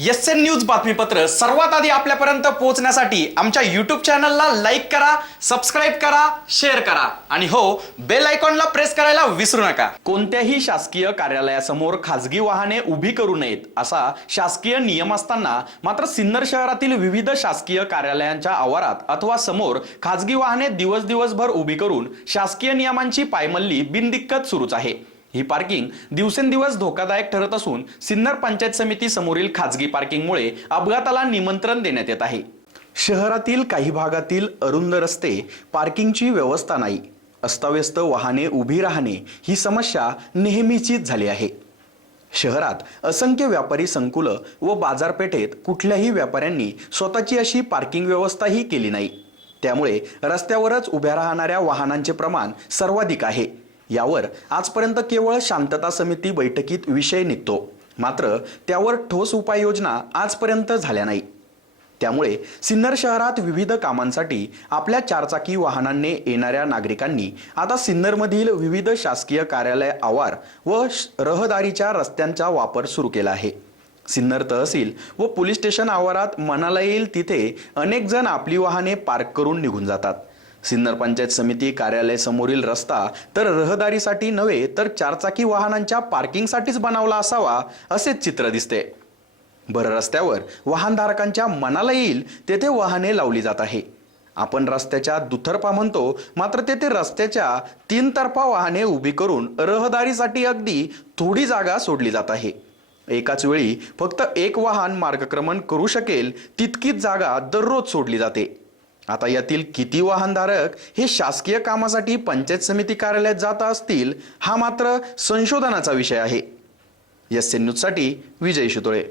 S N news बातमीपत्र सर्वात आधी आपल्यापर्यंत पोहोचण्यासाठी आमच्या युट्यूब चॅनलला लाईक करा सबस्क्राईब करा शेअर करा. आणि हो बेल आयकॉनला प्रेस करायला विसरू नका. कोणत्याही शासकीय कार्यालयासमोर खासगी वाहने उभी करू नयेत असा शासकीय नियम असताना मात्र सिन्नर शहरातील विविध शासकीय कार्यालयांच्या आवारात अथवा समोर खासगी वाहने दिवस दिवसभर उभी करून शासकीय नियमांची पायमल्ली बिनदिक्कत सुरूच आहे. ही पार्किंग दिवसेंदिवस धोकादायक ठरत असून सिन्नर पंचायत समिती समोरील खाजगी पार्किंगमुळे अपघाताला निमंत्रण देण्यात येत आहे. शहरातील काही भागातील अरुंद रस्ते पार्किंगची व्यवस्था नाही. अस्ताव्यस्त वाहने उभी राहणे ही समस्या नेहमीचीच झाली आहे. शहरात असंख्य व्यापारी संकुलं व बाजारपेठेत कुठल्याही व्यापाऱ्यांनी स्वतःची अशी पार्किंग व्यवस्थाही केली नाही. त्यामुळे रस्त्यावरच उभ्या राहणाऱ्या वाहनांचे प्रमाण सर्वाधिक आहे. यावर आजपर्यंत केवळ शांतता समिती बैठकीत विषय निघतो. मात्र त्यावर ठोस उपाययोजना आजपर्यंत झाल्या नाही. त्यामुळे सिन्नर शहरात विविध कामांसाठी आपल्या चारचाकी वाहनांनी येणाऱ्या नागरिकांनी आता सिन्नरमधील विविध शासकीय कार्यालय आवार व श- रहदारीच्या रस्त्यांचा वापर सुरू केला आहे. सिन्नर तहसील व पोलीस स्टेशन आवारात मनाला येईल तिथे अनेक जण आपली वाहने पार्क करून निघून जातात. सिन्नर पंचायत समिती कार्यालय समोरील रस्ता तर रहदारीसाठी नव्हे तर चारचाकी वाहनांच्या पार्किंगसाठीच बनवला असावा असेच चित्र दिसते. बरं रस्त्यावर वाहनधारकांच्या मनाला येईल तेथे वाहने लावली जात आहे. आपण रस्त्याच्या दुतर्फा म्हणतो मात्र तेथे रस्त्याच्या तीन तर्फा वाहने उभी करून रहदारीसाठी अगदी थोडी जागा सोडली जात आहे. एकाच वेळी फक्त एक वाहन मार्गक्रमण करू शकेल तितकीच जागा दररोज सोडली जाते. आता यातील किती वाहनधारक हे शासकीय कामासाठी पंचायत समिती कार्यालयात जात असतील हा मात्र संशोधनाचा विषय आहे. एस एन न्यूजसाठी विजय शितोळे.